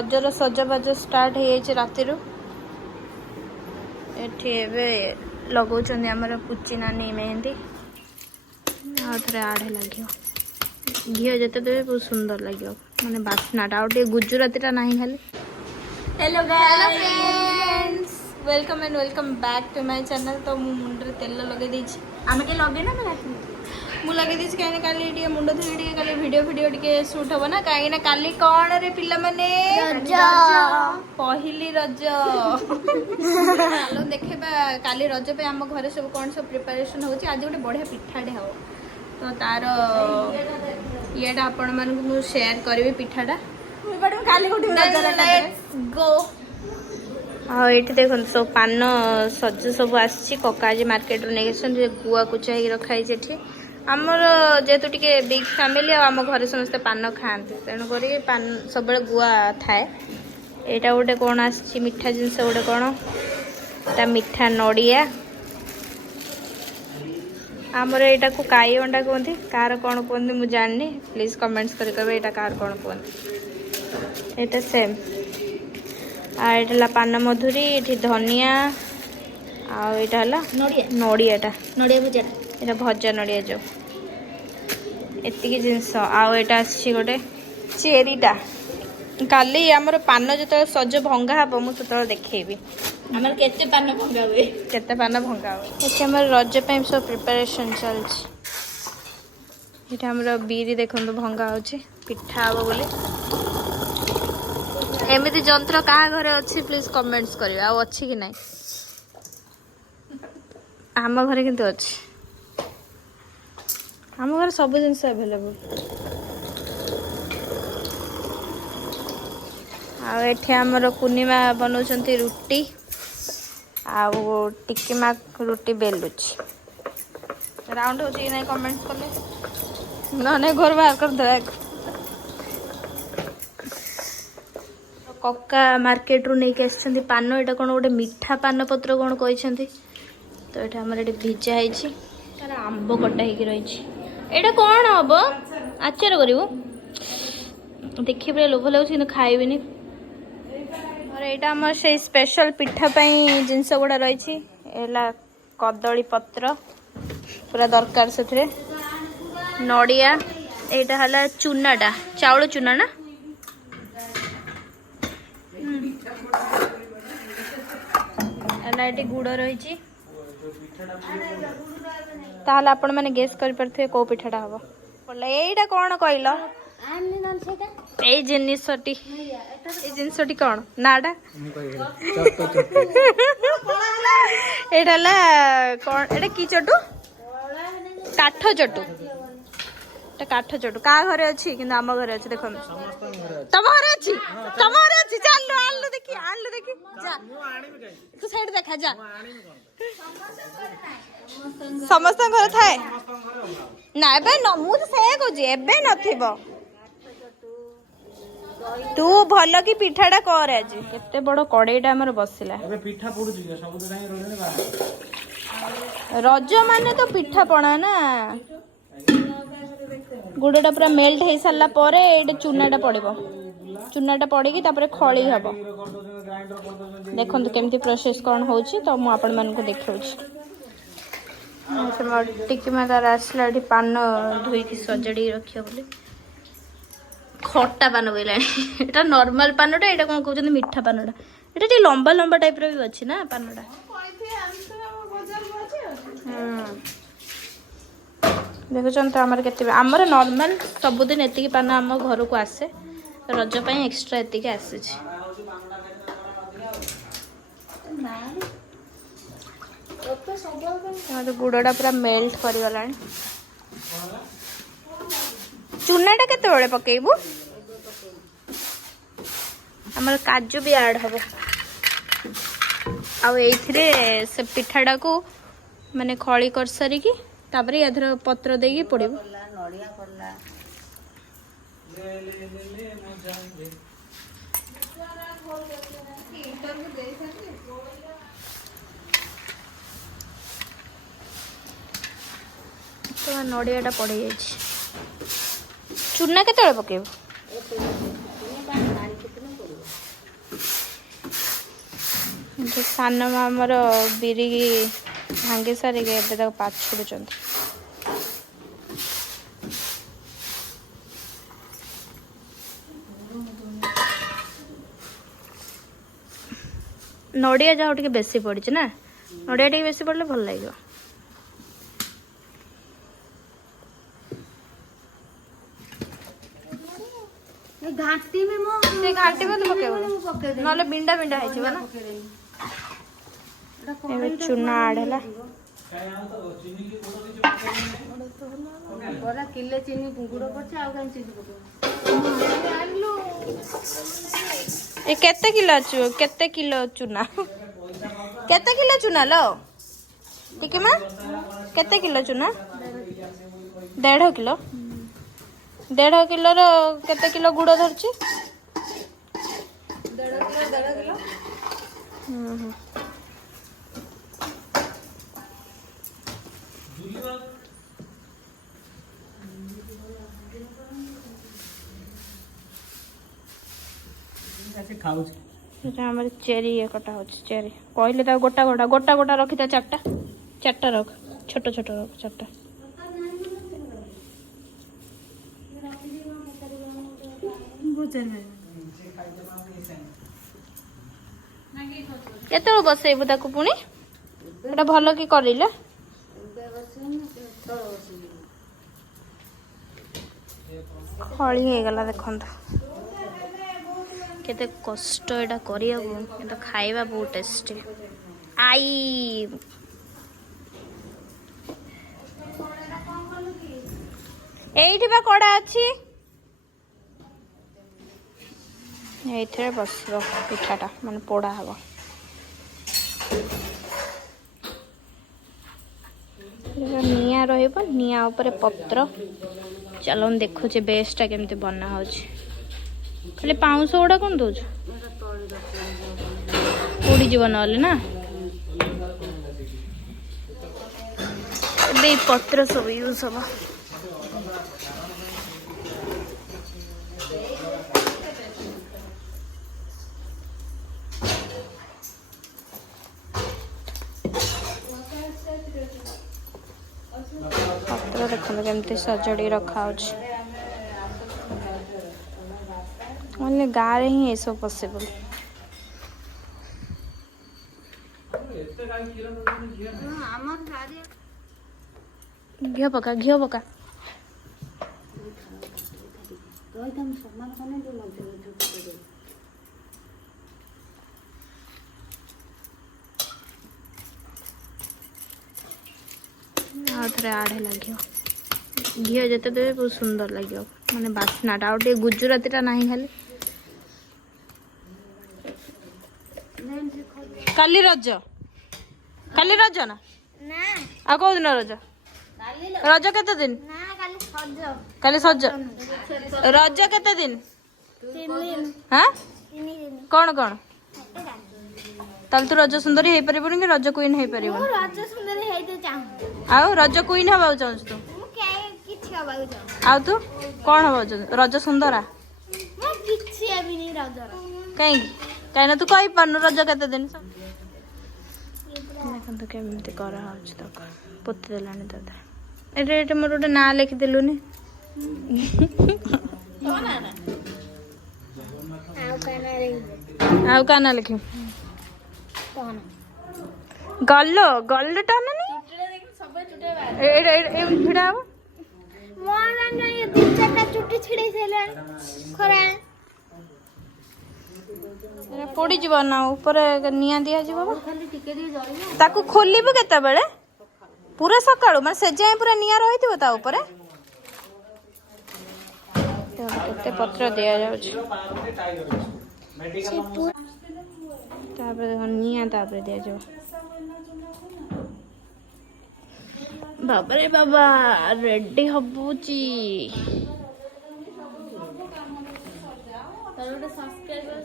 Roger सजबाज start हो राति लगौଛନ୍ତି ଆମର ପୁଚି ନାନୀ मेहंदी ଆଉ ଥରେ ଆଡେ ଲାଗିବ ଘିଅ ଯେତେ ଦେବେ ବହୁତ ସୁନ୍ଦର ଲାଗିବ ମାନେ ବାସ୍ନାଟା ଆଉ ଟିକେ ଗୁଜୁରାତିଟା ନାହିଁ ଖାଲି। Hello friends welcome and welcome back to my channel. तो मु मुंडरे तेल लगे देछि आमे के लगे ना मु लगे देछि काहे ना काली टिके मुंड धुई टिके काली वीडियो टिके शूट होबो ना काहे ना काली कोन रे पिल्ला माने रज पहिली रज हेलो देखेबा काली रज पे हम घरे सब कोन सब प्रिपरेशन होछि आज गोटे बढ़िया पिठाडे हो तो तार येडा आपण मान को मु शेयर करबे पिठाडा काली गोटे लेट्स गो। हाँ ये देख सब पान सज सब आसी कका आज मार्केट रू नहीं गुआ कुचा ही रखाई आमर जेहेतु टिके बिग फैमिली आम घर समस्ते पान खाते तेणुक पान सब गुआ थाए यहाँ गोटे कौन आसी मिठा जिनस गोटे कौन मिठा नड़िया आमर यहाँ को काई अंडा कहते कार कौन कहते मुझे जाननी प्लीज कमेंट्स करें यहाँ कार कौन कहते यहाँ सेम आइटा पान मधुरी ये धनिया आटा नड़िया नड़िया भजा नड़िया जो एतिकी जिनस आटा गोटे चेरीटा काली आमर पान जो सज भंगा हम मुझे देखी आमर केते पान भंगा हुए केते पान भंगा हुए ये आम रज पे सब प्रिपरेशन चलछि ये आमर बीरी देखो भंगा हो पिठा हम बोली एमती जंत्र क्या घरे अच्छी प्लीज कमेंट्स करिवे आ अच्छी कि नहीं आम घरे किंतु अच्छी आम घर सब जिनस अवेलेबल आमर पूर्णिमा बनाउछंती रुटी आउ टिकिमा रुटी बेलुची राउंड हो नहीं कमेंट्स कले ना घर बाहर कर दे कक्का मार्केट रू नहीं आसछंती पान एटा कौन गोटे मीठा पान पत्र कौन कहते तो ये आम भिजा है तार आंब कटा हो रही एटा कौन हम आचार करू देखिए पूरा लोभ लगे खाइबी और यहाँ आम से स्पेशल पिठापाई जिनस गुड़ा रही कदली पत्र पूरा दरकार से नड़िया यहाँ है चूनाटा चाउल चूना ना गुड़ रही ताहले आपण माने गेस कर परथे को पिठाटा हबो बोले एटा कोन कहलो ए जिनिसटी कोन नाडा एटा ला कोन एटा की चटू काठ चटू एटा काठ चटू का घरे अछि किंतु आम घरे अछि देखो तम घरे अछि चल आलू देखी जा तू साइड देखा जा समस्त घर थाए ना एबे न मु से कहूँ एबे नथिबो तू भल कि पिठाटा कर आज केते बड़ कड़ेईटा हमर बसिला एबे पिठा पडुची सब रज माने तो पिठा पणा ना गुड़टा पूरा मेल्ट हो सारा पर ये चूनाटा पड़ो चूनाटा पड़ी खली हम देखो केमती प्रोसेस कौन हो तो मुझे देखा टिकिमा तार आसला पान धोईकी सजाड़ी रखियो बोले खट्टा पान बोला यहाँ नॉर्मल पानटा यहाँ कौन कहते मीठा पानटा ये लंबा लंबा टाइप रो भी अच्छी ना पानटा देखुन तो आमर के आमर नॉर्मल सबुदिन एति पान आम घर को आसे रज पाई एक्स्ट्रा एति आसी गुड़टा पूरा मेल्ट करगला चूनाटा केते पकेबू आमर काजू भी ऐड हम से पिठाटा को माने खली कर सारिकी तापर याधर पत्र देगी पड़ो तो नड़ियाटा पड़ जा चूना के पकेब जो सान आमर बिरी भांगी सारिके ଏବେ ପାଛୁଡୁଛନ୍ତି। नड़िया जाओ टे बेसी पड़ी ना नड़िया टे बेसी पड़े भल लगे घाटी में घाटी में तो ना बिंडा बिंडा है ना चूना आड़ है किले चीनी गुड़ पड़े ए केते किलो चूना केते किलो चूना लो ठीक है मां केते किलो चूना 1.5 किलो 1.5 किलो रो केते किलो गुड़ धरची 1.5 किलो हमारे चेरी ये कटा हो चेरी कहले गोटा गोटा गोटा गोटा रखी था चारटा रख छोट छोट रख चारटा केते बसैबू ताकू पुणी एटा भल कि करिले खली हो गला देखंत केते कष्ट एटा करिया किंतु खाइबा बहुत टेस्टी आई एइठी बा कड़ा अछि एइथे बसबो पिठाटा माने पोड़ा हबो निया रहइबो निया ऊपर पत्र चलो देखु जे बेसटा केमते बना होछि खाली पाउंस गुड़ा कौन दौच उड़ी जीव ना पत्र सब यूज हम पत्र देखो केमती सजड़ी रखा मैंने गाँव ही ये सब पॉसिबल घी पका थे आड़े लगे घी जिते देवे बहुत सुंदर लगे माने बास्नाटा आ गुजराती ना खाली काली रज ना आ कौ दिन रज रज केते दिन काली सज रज केते दिन हाँ कौन कौन ताल तू रज सुंदरी हे परिबुनी कि रज क्वीन हे परिबुनी रज सुंदरी हेते चाहू आउ रज क्वीन हबा चाहू तू किछि हबा चाहू आउ तू कौन हबा रज सुंदरा मैं किछि अभी नहीं रजरा कहीं कहीं तू कही पारनु रज केते दिन देखो केमती करा होछ तक पोती देलानी दादा एटे एटे मोर गोटे ना लिखि देलुनी आउ काना लिखि गल्लो गल्लो टाना नहीं एटा ए भिड़ा हो मोर ना ये तीन चारटा चुट्टी छिड़ै सेले खरा पोड़ी जीव ना ऊपर निया दिया जीव खाली टिके दी जळियो ताकू खोलिबो केता बेले पूरा सकाळू माने से जाय पूरा निया रहिथिबो ता ऊपर केते पत्र दिया जाउछ तापर निया तापर दिया जाउ बाबा रे बाबा रेडी हबुची तार गोटे सब्सक्राइबर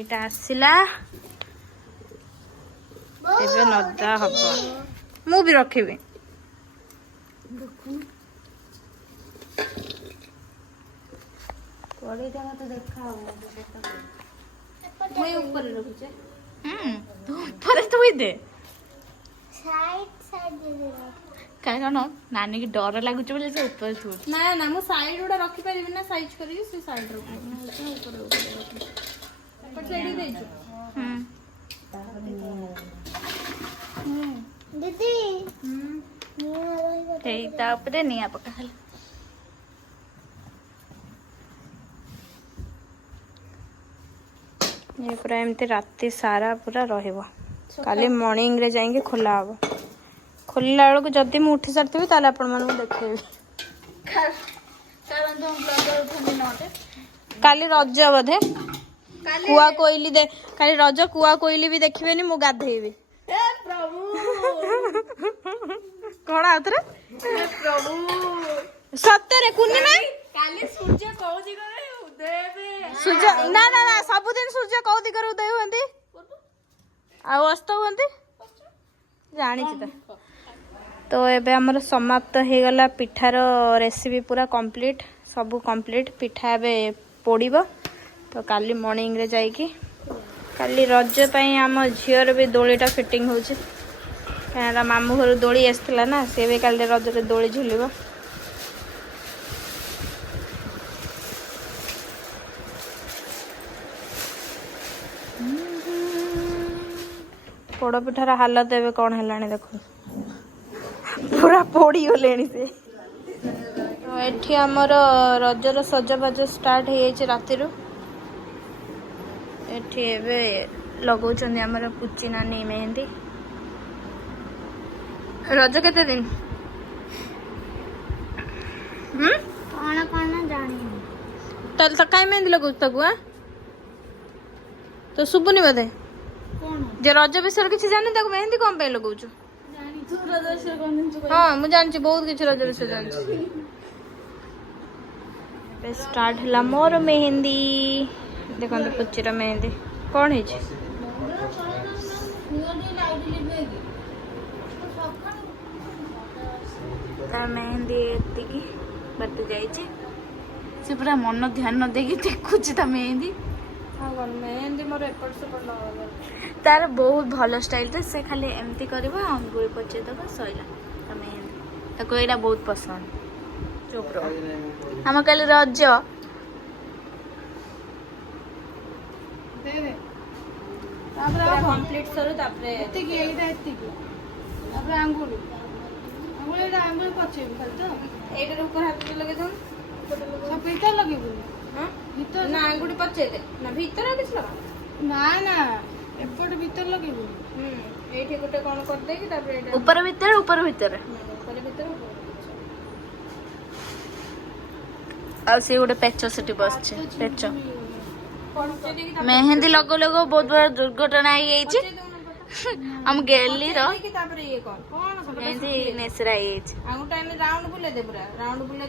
एटा आसिला एबे नदा हबो मु भी रखिबे ପଡିଟା ମତେ ଦେଖା ହବ ମୁଁ ଏଇ ଉପରେ ରଖୁଛେ ତୁ ଉପରେ ଥୋଇ ଦେ ସାଇଡ ଦେ କାରଣ ନାନୀ କି ଡର ଲାଗୁଛି ବୋଲି ସେ ଉପରେ ଥୋଉଛି ନା ନା ମୁଁ ସାଇଡ ଗୁଡା ରଖିପାରିବି ନା ସାଇଜ କରିକି ସେ ସାଇଡ ଉପରେ ସେଇଠି ଦେଇଛୁ दीदी ଏଇ ତା ଉପରେ ନିଆଁ ପକା ହେଲା ये पूरा एमती राति सारा पूरा रहिबो काली मॉर्निंग रे जाएंगे खोला हबो खोलला बेलू जदि मु उठी सारी ताले आपण मानू देखेबी काली रज बोधे कुआ कोइली दे काली रज कुआ कोइली भी देखिबेनी मु गाधेइबी ए प्रभु कोण आउतरे ए प्रभु सत्य रे कुन्नी में काली सूर्य कहूजी करे सूर्य ना ना ना सबुदिन सूर्य कौ दिगरे उदय हुअନ୍ତି आ अस्त हुअନ୍ତି जानी तो एबे हमर समाप्त हे गला पिठार रेसिपी पूरा कंप्लीट सब कंप्लीट पिठा एबे पोड़िबो तो काली मॉर्निंग रे जाई कि काली रज पई हम झियर भी दोलीटा फिटिंग होउची कारा मामू घर दोली आसला ना से भी काली रज रे दोली झुलिबो पोड़ पिठार हालत एवं कौन है देख पूरा पोड़ी गले से एठी हमर रजर सजबाज स्टार्ट हो राति एठी एबे लगौछन हमर पुची नानी मेहंदी रज केते दिन कौन कौन जानी तल सकाई मेहंदी लगौछ तकु तो सुबुनी बदे जे रज विषय किसी जानी ताको मेहंदी कौन पे लगौछु हाँ मुझे जानची बहुत किसी रज विषय जानची स्टार्ट हला मोर मेहंदी देखो पुचीर मेहंदी कौन है मेहंदी एतिकी बाटी जाइए से पूरा मन ध्यान न देकी देखुची ता मेहंदी मेहंदी मोर एपट सेपट तार बहुत भल स्टाइल तो से खाली एमती करबो अंगुल पचे दबो सइला ता मेहंदी ताको एला बहुत पसंद चुप रहो हम कल रज दे दे तापर कंप्लीट सरो तापर एतिकी एटा एतिकी तापर अंगुल एटा अंगुल पचे खाली तो एटा ऊपर हाथ लगे दो सब भीतर लगे हां भीतर ना अंगुठी पचे दे ना भीतर किछ लगा ना ना एपट भीतर लगे एठी गोटे कोन कर दे कि तापर एटा ऊपर भीतर ऊपर भीतर आ से गोटे पेचो सेठी बसछे पेचो मेहंदी लगो लगो बहुत बड़ा दुर्घटना हो गई हम गैली रो मेहंदी नेसरा राउंड बुले दे पूरा राउंड बुले दे